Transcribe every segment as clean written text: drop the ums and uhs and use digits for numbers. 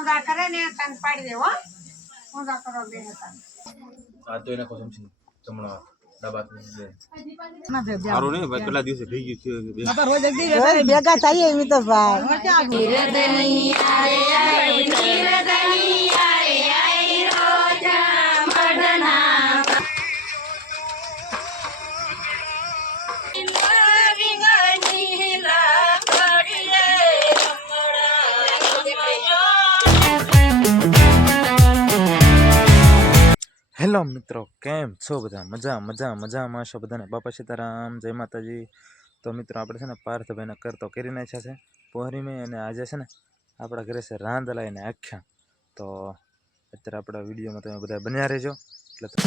ઊંધા કરે ને તને પાડી દે હો ઊંધા કરો બે હતા આ તો એને કોસમ છે ચમડા ડાબાત દે સારું નહીં ભાઈ પેલા દિવસે થઈ ગયું છે રોજ ભેગા થઈએ એમ તો હેલો મિત્રો, કેમ છો બધા? મજામાં છો બધાને? બાપા સીતારામ, જય માતાજી. તો મિત્રો આપણે છે ને પાર્થભાઈને કરતો કરી નાખ્યા છે પોહરીમાં, અને આજે છે ને આપણા ઘરે છે રાંધલા એને આખ્યા. તો અત્યારે આપણા વિડીયોમાં તમે બધા બન્યા રહેજો. એટલે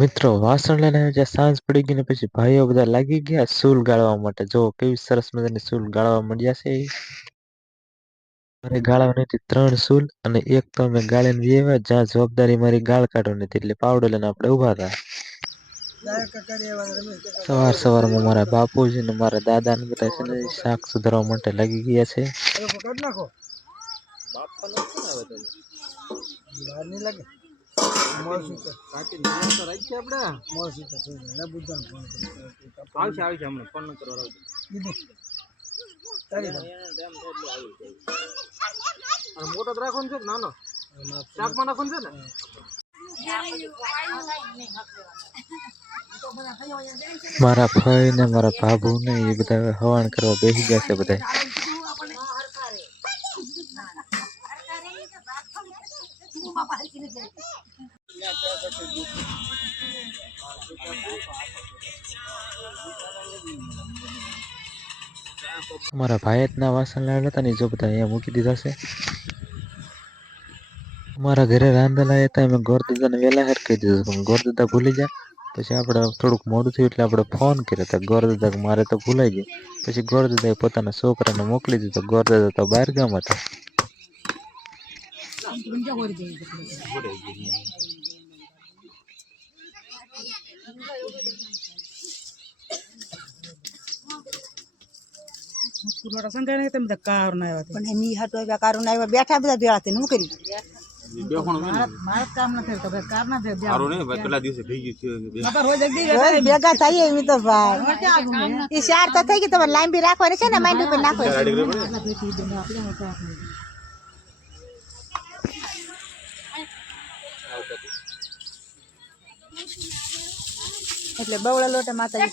મિત્રો વાસણ લઈને જે સાંજ પડી ગઈ ને પછી ભાઈઓ બધા લાગી ગયા સૂલ ગાળવા માટે. જો કેવી સરસ મજાની સૂલ ગાળવા માંડ્યા છે. મારે ગાળવાની હતી 3 સૂલ, અને એક તો મેં ગાળીને વ્યવા જ્યાં જવાબદારી મારી ગાળ કાઢવાની હતી, એટલે પાવડો લઈને આપણે ઉભા હતા. સવારમાં મારા બાપુજી ને મારા દાદા ને બધા છે ને શાક સુધારવા માટે લાગી ગયા છે. મોટો રાખો છે નાનો શાકમાં નાખો છે ને મારા ભાઈ ને મારા બાબુ ને એ બધા હવાણ કરવા બેસી ગયા છે બધા. મારા ભાઈ ના વાસણ લાવેલા હતા ને જો બધા અહીંયા મૂકી દીધા છે. મારા ઘરે રાંધેલા હતા મેં ગોરદાદાને વેલા હેર કહી દીધું, પણ ગોરદાદા ભૂલી જાય. પછી આપણે થોડુંક મોડું થયું એટલે આપણે ફોન કર્યો હતો ગોરદાદા, મારે તો ભૂલાઈ ગયું. પછી ગોરદાદાએ પોતાના છોકરાને મોકલી દીધો. ગોરદાદા તો બહાર ગામ હતા. બેઠા બધા ભેળા થઈને હું કરી સારું નહીં ભાઈ પેલા દિવસે થઈ ગયું છે રોજ ભેગા થઈએ એમ તો એ શાર તો થઈ ગઈ તમારે લાંબી રાખવાની છે ને માંડી પર નાખવાની. એટલે બવળા લોટે માતાજી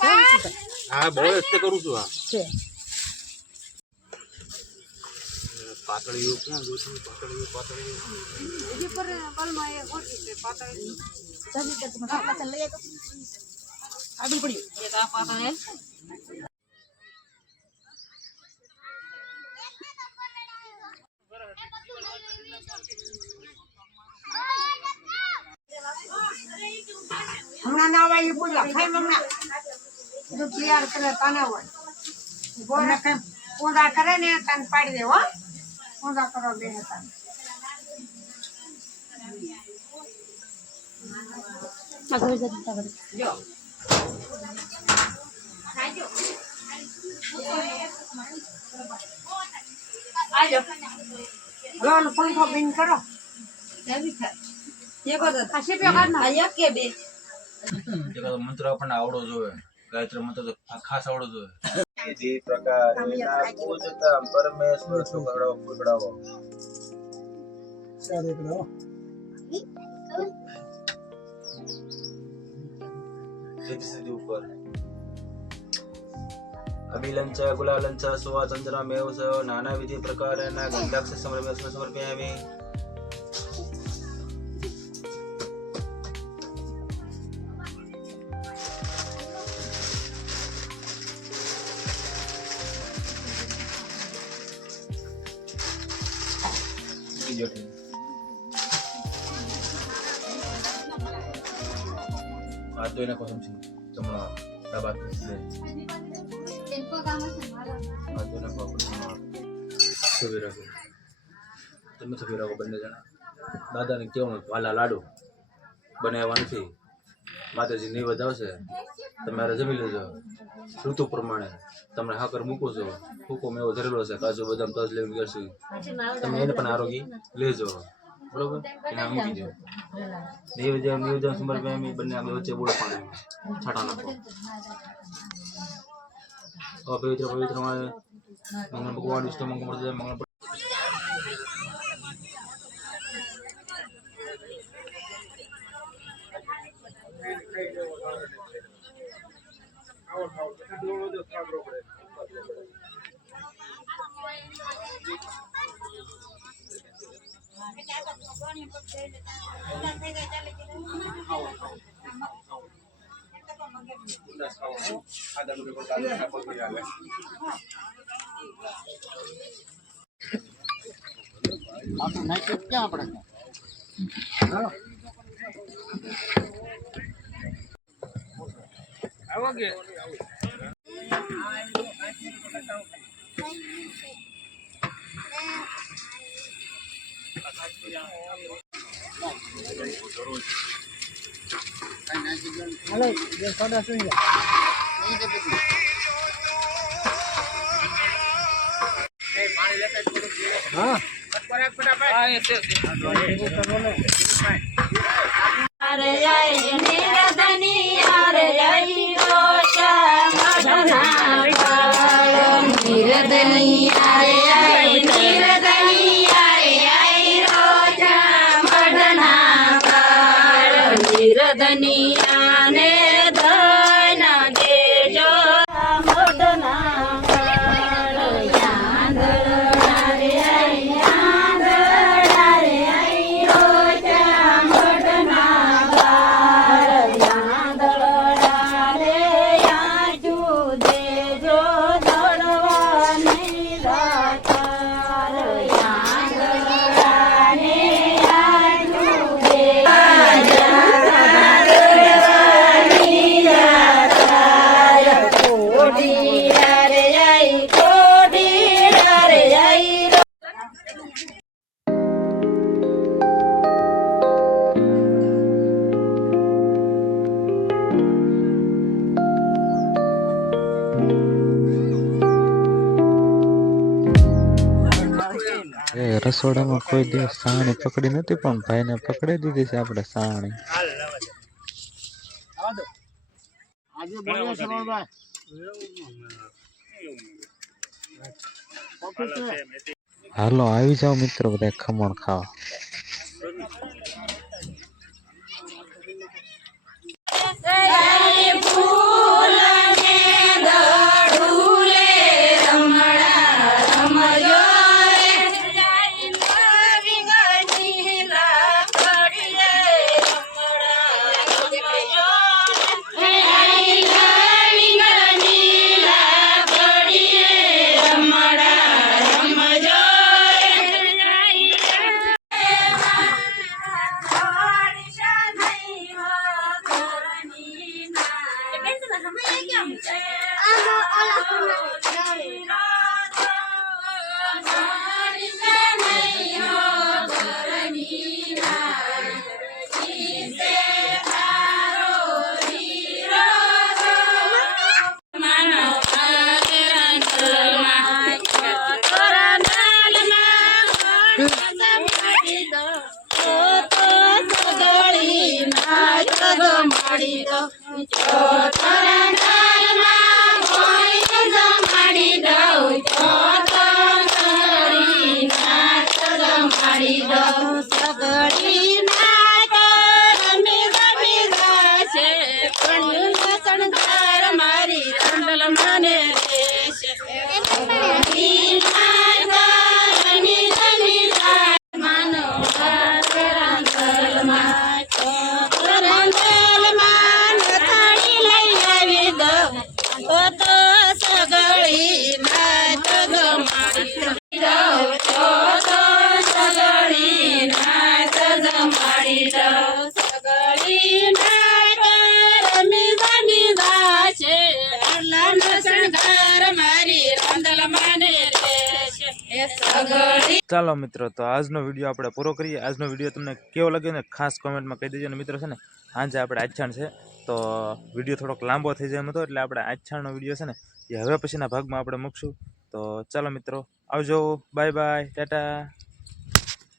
હા બહુ જ કરું છું આ છે પાતળીઓ ક્યાં જોશું પાતળીઓ એ પર બલમાં એ ઓછી છે પાતળી જલ્દી કે તમે પાછળ લઈ આવો આડી પડી એક આ પાતળ હે હમણાં ના આવે એ પૂજા ખાઈ મમ્મા જો ક્લિયર કરે તાના હોય ગોરા કેમ ઊંધા કરે ને તને પાડી દે હો ઊંધા કરો બે હતા જો આજો લોન પંખો બંધ કરો કેવી થાય એ બધું આ શેપે કાઢના આ કે બે જેનો મંત્ર આપણને આવડો જોઈએ, ગાયત્રી મંત્ર તો ખાસ આવડો જોઈએ. જે પ્રકારે પૂજતા પરમેશ્વર સુગડો ફૂગડાવો સારે કરો સીધી ઉપર અભિલંચ ગુલાલંચ સુવા ચંદ્રમેવ સ નાના વિધિ પ્રકારના ગંધાક્ષ સમર્પયામિ. આ તો એના કોસમ છે ચમડા ડાબાત દે આ તો એના કોસમ છે સવેરા તમે સફી રાખો બંને જણા. દાદાને કહેવાનું વાલા લાડુ બનાવવા નથી, માતાજી નિવેદ આવશે, તમારે જમી લેજો. ઋતુ પ્રમાણે તમને હાકર મૂકો છો, ફૂકો મેવો ધરેલો છે, કાજુ બદામ તજ લેવું કરશું, તમે એને પણ આરોગી લેજો, બરોબર? એને મૂકી દો. નિવેદન સમર્પે બંને આગળ વચ્ચે બોલો પાણી છાંટા નાખો. પવિત્ર પવિત્ર મંગળ ભગવાન વિષ્ણુ મંગળ મંગળ. ધનિયાને ધન દેજો મોઢના યાંદડા રે રોજા મોઢના યાંદડા રે આજુ દેજો દોડવાની રાતાર યાંદડા ને આજુ દેજો રસોડામાં કોઈ દિવસ સાણી પકડી નથી, પણ ભાઈને પકડી દીધી છે આપણે સાણી. હાલો આવી જાઓ મિત્રો, બધા ખમણ ખાવા. થાળી લઈ આવી દો ચાલો મિત્રો, તો આજનો વિડીયો આપણે પૂરો કરીએ. આજનો વિડીયો તમને કેવો લાગ્યો ને ખાસ કોમેન્ટમાં કહી દેજો. અને મિત્રો છે ને સાંજે આપણે આછાણ છે, તો વિડીયો થોડોક લાંબો થઈ જાય એમ હતો, એટલે આપણે આછાણનો વિડીયો છે ને એ હવે પછીના ભાગમાં આપણે મૂકશું. તો ચાલો મિત્રો, આવજો, બાય બાય, ટાટા.